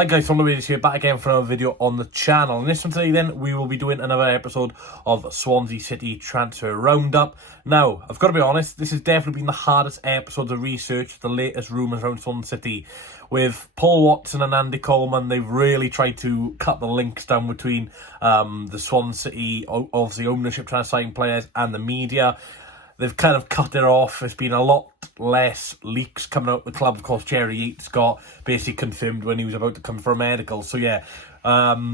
Hi guys, Louise here, back again for another video on the channel. In this one today then, we will be doing another episode of Swansea City Transfer Roundup. Now, I've got to be honest, this has definitely been the hardest episode to research the latest rumours around Swansea City. With Paul Watson and Andy Coleman, they've really tried to cut the links down between the Swansea City, obviously ownership trying to sign players, and the media. They've kind of cut it off. There's been a lot less leaks coming out of the club. Of course, Jerry Yates got basically confirmed when he was about to come for a medical. So yeah,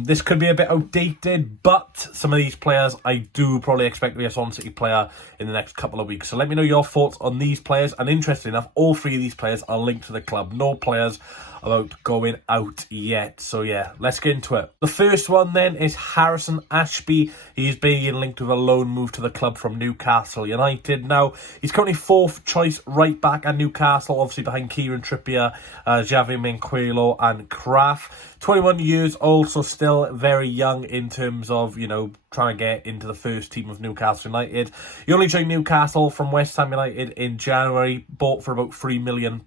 this could be a bit outdated, but some of these players I do probably expect to be a Swansea City player in the next couple of weeks. So let me know your thoughts on these players. And interestingly enough, all three of these players are linked to the club. No players about going out yet. So yeah, let's get into it. The first one then is Harrison Ashby. He's being linked with a loan move to the club from Newcastle United. Now, he's currently fourth choice right back at Newcastle, obviously behind Kieran Trippier, Javi Manquillo and Kraft. 21 years old, so still very young in terms of, you know, trying to get into the first team of Newcastle United. He only joined Newcastle from West Ham United in January, bought for about £3 million.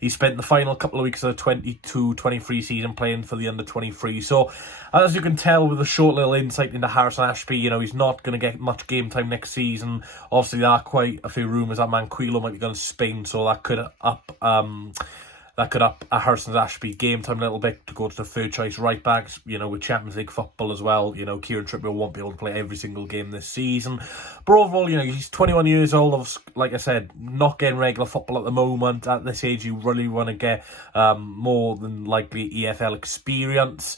He spent the final couple of weeks of the 22-23 season playing for the under-23. So, as you can tell with a short little insight into Harrison Ashby, you know, he's not going to get much game time next season. Obviously, there are quite a few rumours that Manquillo might be going to Spain, so that could up Harrison Ashby game time a little bit to go to the third choice right backs, you know, with Champions League football as well. You know, Kieran Trippier won't be able to play every single game this season. But overall, you know, he's 21 years old. Like I said, not getting regular football at the moment. At this age, you really want to get more than likely EFL experience.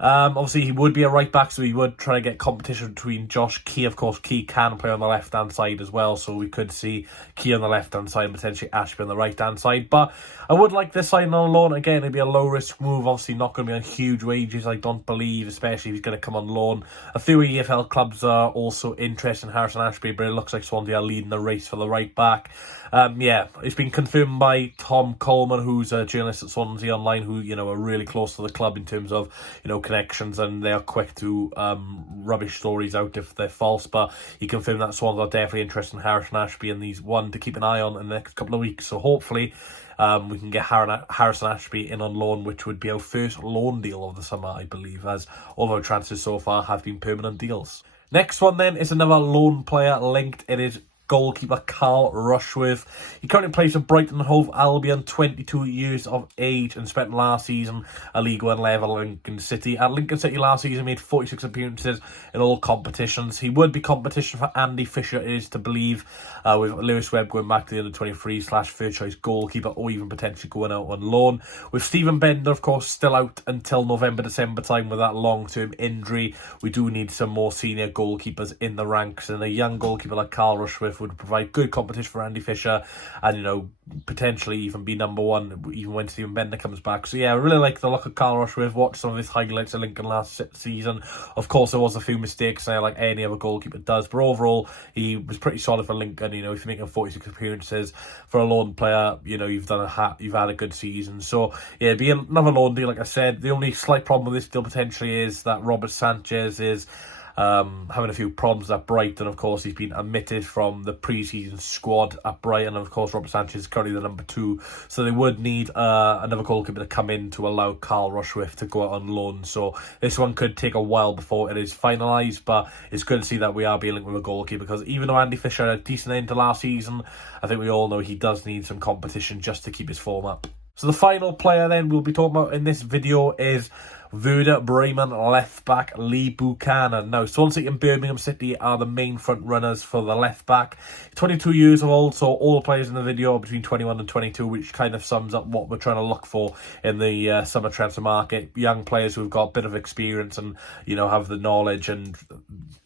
Obviously, he would be a right back, so he would try to get competition between Josh Key. Of course, Key can play on the left-hand side as well, so we could see Key on the left-hand side and potentially Ashby on the right-hand side. But I would like this signing on loan. Again, it'd be a low-risk move. Obviously, not going to be on huge wages, I don't believe, especially if he's going to come on loan. A few EFL clubs are also interested in Harrison Ashby, but it looks like Swansea are leading the race for the right back. Yeah, it's been confirmed by Tom Coleman, who's a journalist at Swansea Online, who, you know, are really close to the club in terms of, you know, connections, and they are quick to rubbish stories out if they're false. But he confirmed that Swans are definitely interested in Harrison Ashby, and he's one to keep an eye on in the next couple of weeks. So hopefully we can get Harrison Ashby in on loan, which would be our first loan deal of the summer, I believe, as all of our transfers so far have been permanent deals. Next one then is another loan player linked. It is goalkeeper Carl Rushworth. He currently plays for Brighton and Hove Albion, 22 years of age, and spent last season a League One level at Lincoln City. At Lincoln City last season, made 46 appearances in all competitions. He would be competition for Andy Fisher, it is to believe, with Lewis Webb going back to the under-23/third choice goalkeeper, or even potentially going out on loan. With Stephen Bender, of course, still out until November, December time with that long-term injury. We do need some more senior goalkeepers in the ranks, and a young goalkeeper like Carl Rushworth would provide good competition for Andy Fisher, and, you know, potentially even be number one even when Stephen Bender comes back. So yeah, I really like the look of Carl Rushworth. Watched some of his highlights at Lincoln last season. Of course, there was a few mistakes there, like any other goalkeeper does, but overall he was pretty solid for Lincoln. You know, if you're making 46 appearances for a loan player, you know, you've had a good season. So yeah, it'd be another loan deal. Like I said, the only slight problem with this deal potentially is that Robert Sanchez is having a few problems at Brighton. Of course, he's been omitted from the pre-season squad at Brighton, and of course Robert Sanchez is currently the number 2, so they would need another goalkeeper to come in to allow Carl Rushworth to go out on loan. So this one could take a while before it is finalised, but it's good to see that we are being linked with a goalkeeper, because even though Andy Fisher had a decent end to last season, I think we all know he does need some competition just to keep his form up. So the final player then we'll be talking about in this video is Werder Bremen left back Lee Buchanan. Now, Swansea and Birmingham City are the main front runners for the left back. 22 years old, so all the players in the video are between 21 and 22, which kind of sums up what we're trying to look for in the summer transfer market. Young players who've got a bit of experience and, you know, have the knowledge and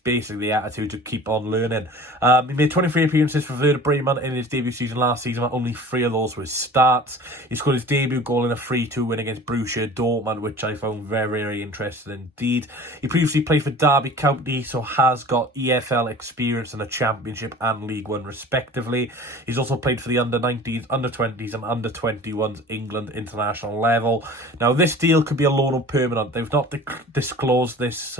basically the attitude to keep on learning. He made 23 appearances for Werder Bremen in his debut season last season, but only 3 of those were his starts. He scored his debut goal in a 3-2 win against Borussia Dortmund, which I found very, very interesting indeed. He previously played for Derby County, so has got EFL experience in the Championship and League One respectively. He's also played for the under-19s, under-20s and under-21s England international level. Now, this deal could be a loan or permanent. They've not disclosed this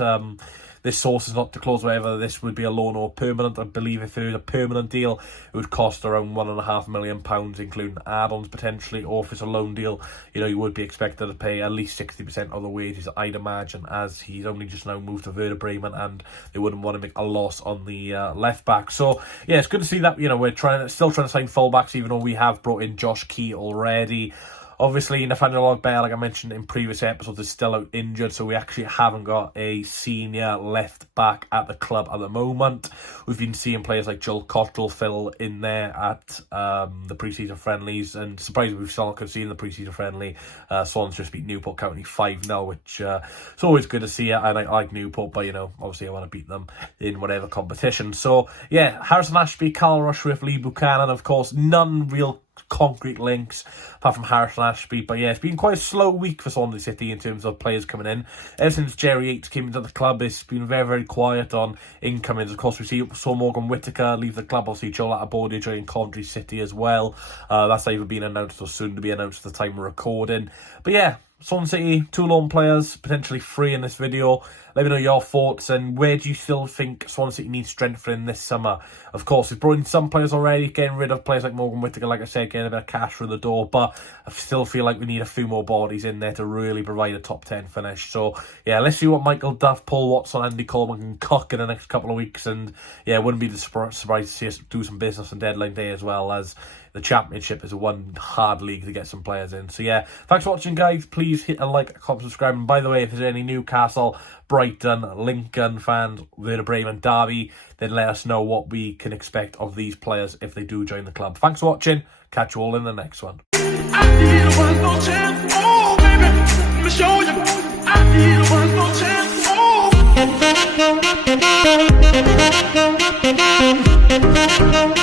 this source is not disclosed whether this would be a loan or permanent. I believe if it was a permanent deal, it would cost around £1.5 million, including add-ons potentially, or if it's a loan deal, you know, you would be expected to pay at least 60% of the wages, I'd imagine, as he's only just now moved to Werder Bremen and they wouldn't want to make a loss on the left back. So yeah, it's good to see that, you know, we're still trying to sign fullbacks, even though we have brought in Josh Key already. Obviously, Nathaniel Ogbear, like I mentioned in previous episodes, is still out injured, so we actually haven't got a senior left back at the club at the moment. We've been seeing players like Joel Cottrell fill in there at the pre-season friendlies, and surprisingly, we've still not conceded in the pre-season friendly. Swans just beat Newport County 5-0, which it's always good to see. And I like Newport, but, you know, obviously I want to beat them in whatever competition. So, yeah, Harrison Ashby, Carl Rushworth, Lee Buchanan, of course, none real concrete links apart from Harrison Ashby. But yeah, it's been quite a slow week for Swansea City in terms of players coming in. Ever since Jerry Yates came into the club, it's been very, very quiet on incomings. Of course, we saw Morgan Whittaker leave the club. Obviously, Joel Attaborde joining Coventry City as well. That's either been announced or soon to be announced at the time of recording. But yeah, Swansea City, 2 loan players, potentially 3 in this video. Let me know your thoughts, and where do you still think Swansea City needs strengthening this summer? Of course, we've brought in some players already, getting rid of players like Morgan Whittaker, like I said, getting a bit of cash through the door, but I still feel like we need a few more bodies in there to really provide a top 10 finish. So, yeah, let's see what Michael Duff, Paul Watson, Andy Coleman can cook in the next couple of weeks, and yeah, wouldn't be surprised to see us do some business on deadline day as well, as the Championship is one hard league to get some players in. So yeah, thanks for watching, guys. Please hit a like, comment, subscribe. And by the way, if there's any Newcastle, Brighton, Lincoln fans, Werder Bremen, Derby, then let us know what we can expect of these players if they do join the club. Thanks for watching. Catch you all in the next one. I